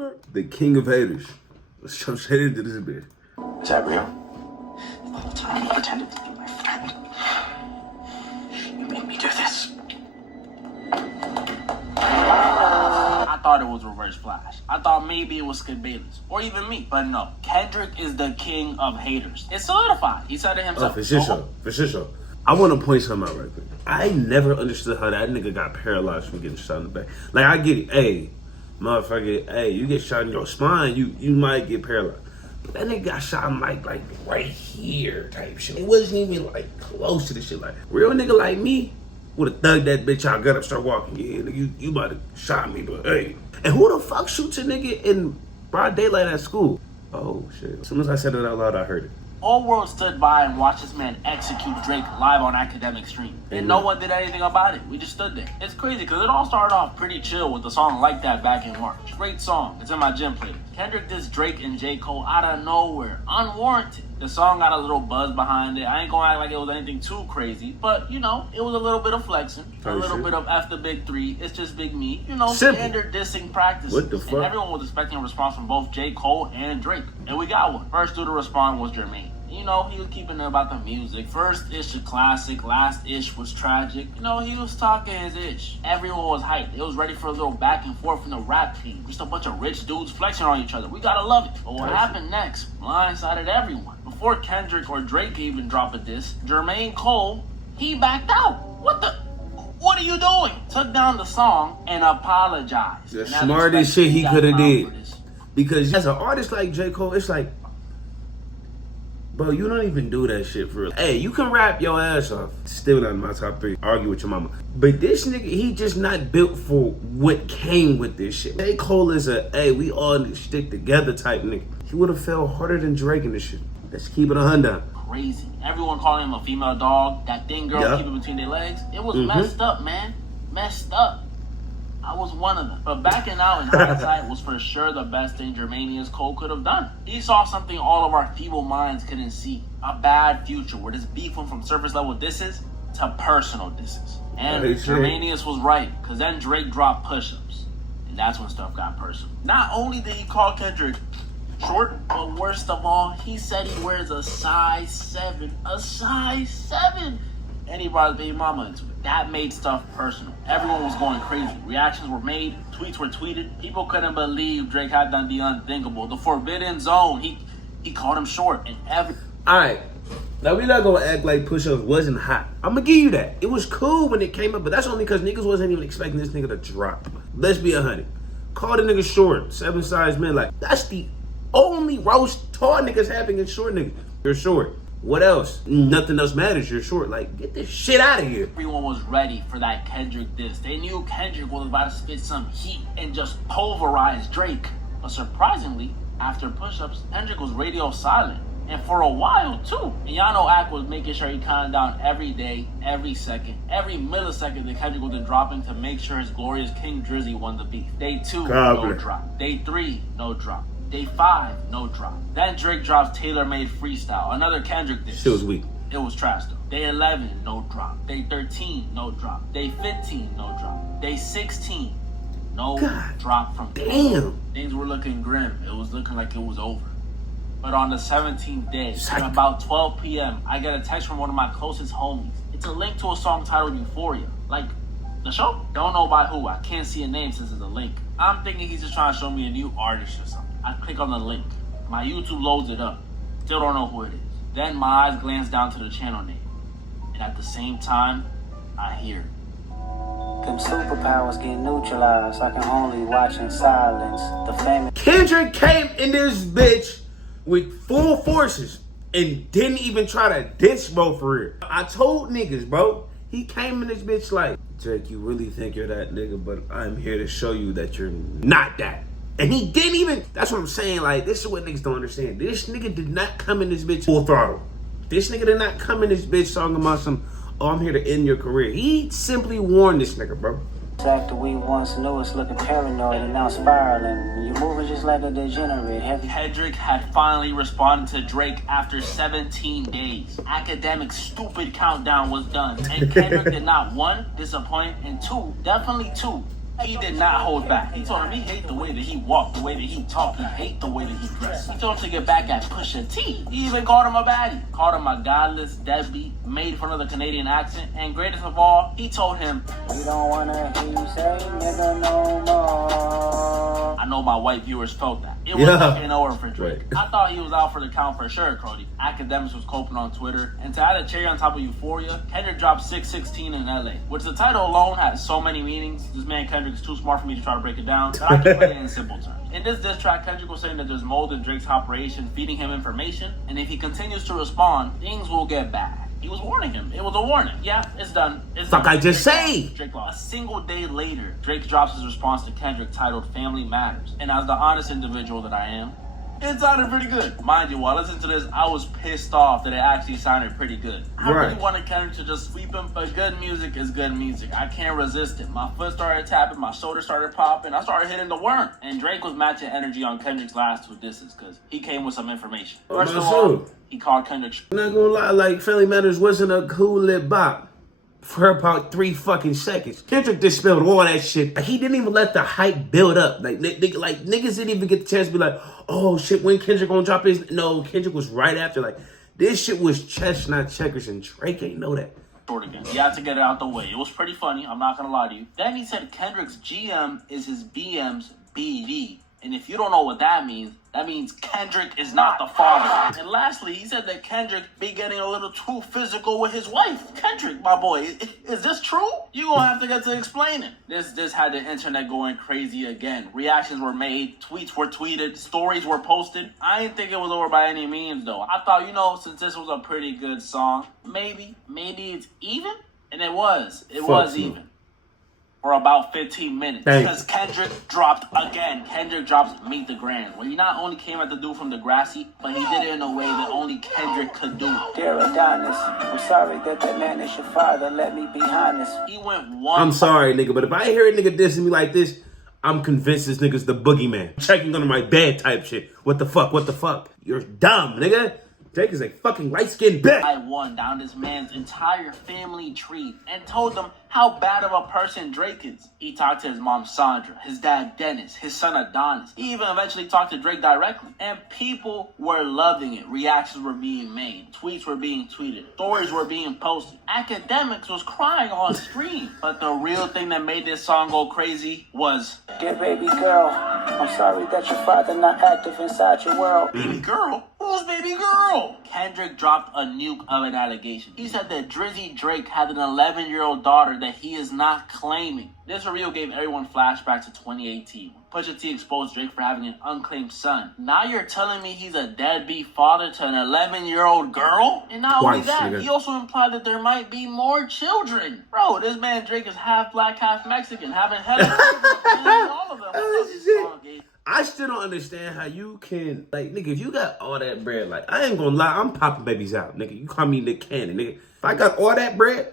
gokarrt? The king of haters. Let's jump straight into this bitch. Is that real? The whole time you pretended to be my friend. You made me do this. I thought it was Reverse Flash. I thought maybe it was Skip Bayless. Or even me. But no. Kendrick is the king of haters. It's solidified. He said it himself. For sure. I want to point something out right quick. I never understood how that nigga got paralyzed from getting shot in the back. Like, I get it. Hey, motherfucker, hey, you get shot in your spine, you might get paralyzed. But that nigga got shot in like right here type shit. It wasn't even like close to the shit. Like, real nigga like me would have thugged that bitch out, got up, start walking. Yeah, nigga, you might have shot me, but hey. And who the fuck shoots a nigga in broad daylight at school? Oh shit. As soon as I said it out loud, I heard it. All world stood by and watched this man execute Drake live on Academic Stream. And no one did anything about it. We just stood there. It's crazy because it all started off pretty chill with a song like that back in March. Great song. It's in my gym playlist. Kendrick dissed Drake and J. Cole out of nowhere. Unwarranted. The song got a little buzz behind it. I ain't gonna act like it was anything too crazy. But, you know, it was a little bit of flexing. A little bit of F the big three. It's just big me. You know, standard dissing practices. What the fuck? And everyone was expecting a response from both J. Cole and Drake. And we got one. First dude to respond was Jermaine. You know, he was keeping it about the music. First ish a classic, last ish was tragic. You know, he was talking his ish. Everyone was hyped. It was ready for a little back and forth in the rap team. Just a bunch of rich dudes flexing on each other. We gotta love it. But what happened next blindsided everyone. Before Kendrick or Drake even dropped a diss, Jermaine Cole, he backed out. What are you doing? Took down the song and apologized. The smartest shit he could have did. Because as an artist like J. Cole, it's like, bro, you don't even do that shit for real. Hey, you can rap your ass off. Still not in my top 3. Argue with your mama. But this nigga, he just not built for what came with this shit. J. Cole is a, hey, we all stick together type nigga. He would have fell harder than Drake in this shit. Let's keep it 100. Crazy. Everyone calling him a female dog. That thin girl keep it between their legs. It was messed up, man. Messed up. I was one of them. But backing out in hindsight was for sure the best thing Jermaine Cole could have done. He saw something all of our feeble minds couldn't see. A bad future where this beef went from surface level disses to personal disses. And Jermaine was right, because then Drake dropped push-ups. And that's when stuff got personal. Not only did he call Kendrick short, but worst of all, he said he wears a size 7. A size 7! And he brought his baby mama into it. That made stuff personal. Everyone was going crazy. Reactions were made, tweets were tweeted. People couldn't believe Drake had done the unthinkable. The forbidden zone. He called him short and Alright. Now we not gonna act like push-ups wasn't hot. I'm gonna give you that. It was cool when it came up, but that's only because niggas wasn't even expecting this nigga to drop. Let's be 100. Call the nigga short. 7 size men. Like, that's the only roast tall niggas having is short niggas. You're short. What else? Nothing else matters. You're short. Like, get this shit out of here. Everyone was ready for that Kendrick diss. They knew Kendrick was about to spit some heat and just pulverize Drake. But surprisingly, after push-ups, Kendrick was radio silent. And for a while, too. And y'all know Ack was making sure he calmed down every day, every second, every millisecond that Kendrick was dropping to make sure his glorious King Drizzy won the beef. Day 2, no drop. Day 3, no drop. Day 5, no drop. Then Drake drops Tailor-Made Freestyle, another Kendrick diss. Shit was weak. It was trash though. Day 11, no drop. Day 13, no drop. Day 15, no drop. Day 16, no drop from Damn. Things were looking grim. It was looking like it was over. But on the 17th day, at about 12 p.m., I get a text from one of my closest homies. It's a link to a song titled Euphoria. Like, the show? Don't know by who. I can't see a name since it's a link. I'm thinking he's just trying to show me a new artist or something. I click on the link. My YouTube loads it up. Still don't know who it is. Then my eyes glance down to the channel name. And at the same time, I hear them superpowers get neutralized. I can only watch in silence. The famous Kendrick came in this bitch with full forces and didn't even try to diss bro for real. I told niggas, bro. He came in this bitch like, Drake, you really think you're that nigga, but I'm here to show you that you're not that. And he didn't even, that's what I'm saying, like, this is what niggas don't understand. This nigga did not come in this bitch full throttle. This nigga did not come in this bitch talking about some, oh, I'm here to end your career. He simply warned this nigga, bro. After we once knew it's looking paranoid and now spiraling. You're moving just like a degenerate. Kendrick had finally responded to Drake after 17 days. Academic stupid countdown was done. And Kendrick did not, 1, disappoint, and 2, definitely 2, He did not hold back. He told him he hate the way that he walked, the way that he talked, he hate the way that he dressed. He told him to get back at Pusha T. He even called him a baddie, called him a godless deadbeat, made fun of the Canadian accent, and greatest of all, he told him, "We don't wanna hear you say nigga no more." I know my white viewers felt that. It was fucking over for Drake. I thought he was out for the count for sure, Cody. Academics was coping on Twitter, and to add a cherry on top of Euphoria, Kendrick dropped 616 in LA, which the title alone has so many meanings. This man Kendrick's too smart for me to try to break it down, but I can put it in simple terms. In this diss track, Kendrick was saying that there's mold in Drake's operation feeding him information, and if he continues to respond, things will get bad. He was warning him. It was a warning. Yeah, it's done. Fuck, I just say. Drake lost. A single day later, Drake drops his response to Kendrick titled Family Matters. And as the honest individual that I am, it sounded pretty good. Mind you, while listening to this, I was pissed off that it actually sounded pretty good. I really wanted Kendrick to just sweep him, but good music is good music. I can't resist it. My foot started tapping, my shoulder started popping, I started hitting the worm. And Drake was matching energy on Kendrick's last two disses, because he came with some information. First of all, he called Kendrick. I'm not gonna lie, like, Family Matters wasn't a cool lip bop for about 3 fucking seconds. Kendrick dispelled all that shit. Like, he didn't even let the hype build up. Like niggas didn't even get the chance to be like, oh shit, when Kendrick gonna drop his? No, Kendrick was right after. Like, this shit was chess, not checkers, and Drake ain't know that. Again. He had to get it out the way. It was pretty funny, I'm not gonna lie to you. Then he said Kendrick's GM is his BM's BD. And if you don't know what that means Kendrick is not the father. And lastly, he said that Kendrick be getting a little too physical with his wife. Kendrick, my boy, is this true? You gonna have to get to explain it. This had the internet going crazy again. Reactions were made, tweets were tweeted, stories were posted. I didn't think it was over by any means though. I thought, since this was a pretty good song, maybe it's even? And it was. It was even. For about 15 minutes. Because Kendrick dropped again. Kendrick drops Meet the Grand, where he not only came at the dude from Degrassi, but he did it in a way that only Kendrick could do. Dear Adonis, I'm sorry that man is your father. Let me be honest. He went one. I'm sorry, nigga, but if I hear a nigga dissing me like this, I'm convinced this nigga's the boogeyman. Checking under my bed type shit. What the fuck? You're dumb, nigga. Drake is a fucking light-skinned bitch. I won down this man's entire family tree and told them how bad of a person Drake is. He talked to his mom Sandra, his dad Dennis, his son Adonis. He even eventually talked to Drake directly. And people were loving it. Reactions were being made. Tweets were being tweeted. Stories were being posted. Academics was crying on stream. But the real thing that made this song go crazy was... Dear baby girl, I'm sorry that your father not active inside your world. Baby girl? Who's baby girl? Kendrick dropped a nuke of an allegation. He said that Drizzy Drake had an 11-year-old daughter that he is not claiming. This reveal gave everyone flashbacks to 2018. Pusha T exposed Drake for having an unclaimed son. Now you're telling me he's a deadbeat father to an 11-year-old girl? And not only that, he also implied that there might be more children. Bro, this man Drake is half black, half Mexican, having hella all of them. I still don't understand how you can, like, nigga, if you got all that bread, like, I ain't gonna lie, I'm popping babies out, nigga. You call me Nick Cannon, nigga. If I got all that bread,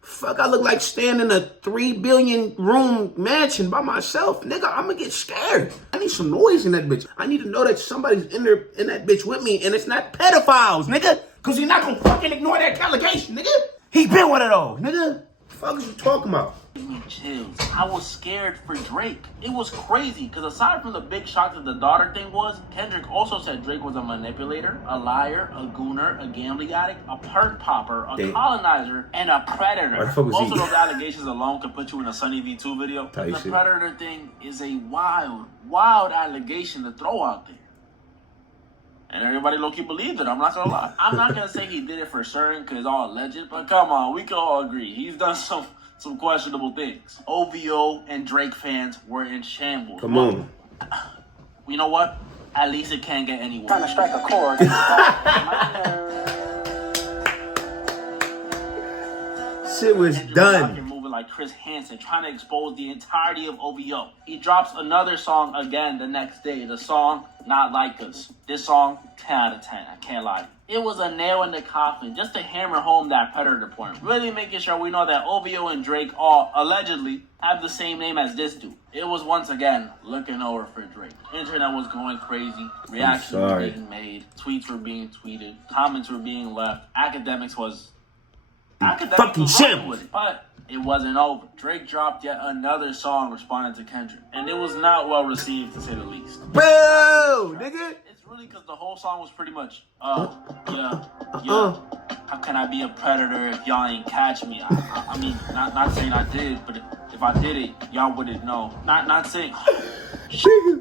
fuck, I look like staying in a 3 billion room mansion by myself, nigga. I'm gonna get scared. I need some noise in that bitch. I need to know that somebody's in there, in that bitch with me, and it's not pedophiles, nigga. Cause you're not gonna fucking ignore that allegation, nigga. He been one of those, nigga. The fuck is you talking about? Give me chills. I was scared for Drake. It was crazy, because aside from the big shock that the daughter thing was, Kendrick also said Drake was a manipulator, a liar, a gooner, a gambling addict, a perk popper, a colonizer, and a predator. Most of those allegations alone could put you in a Sunny V2 video. The predator thing is a wild allegation to throw out there. And everybody low-key believed it, I'm not gonna lie. I'm not gonna say he did it for certain, because it's all alleged, but come on, we can all agree. He's done some questionable things. OVO and Drake fans were in shambles. Come on. You know what? At least it can't get any worse. Trying to strike a chord. Shit was done. Moving like Chris Hansen, trying to expose the entirety of OVO. He drops another song again the next day. The song, Not Like Us. This song, 10 out of 10. I can't lie. It was a nail in the coffin just to hammer home that predator point. Really making sure we know that OVO and Drake all allegedly have the same name as this dude. It was once again looking over for Drake. Internet was going crazy. Reactions were being made. Tweets were being tweeted. Comments were being left. Academics was fucking shambles. But it wasn't over. Drake dropped yet another song responding to Kendrick, and it was not well received, to say the least. Boo, nigga. It's really because the whole song was pretty much, yeah. How can I be a predator if y'all ain't catch me? I mean, not saying I did, but if I did it, y'all wouldn't know. Not saying.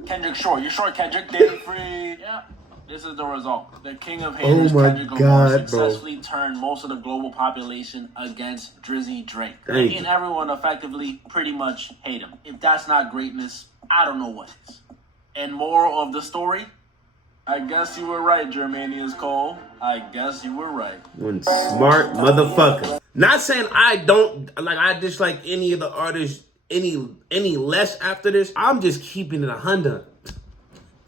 Kendrick short. You're short, Kendrick. Day free. Yeah. This is the result. The king of haters, Kendrick Lamar, successfully turned most of the global population against Drizzy Drake. He and everyone effectively pretty much hate him. If that's not greatness, I don't know what is. And moral of the story, I guess you were right, Germanius Cole. I guess you were right. One smart motherfucker. Not saying I don't, like, I dislike any of the artists any less after this. I'm just keeping it 100.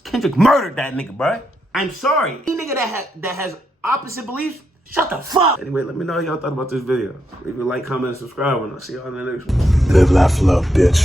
Kendrick murdered that nigga, bro. I'm sorry. Any nigga that has opposite beliefs, shut the fuck. Anyway, let me know how y'all thought about this video. Leave a like, comment, and subscribe, and I'll see y'all in the next one. Live, laugh, love, bitch.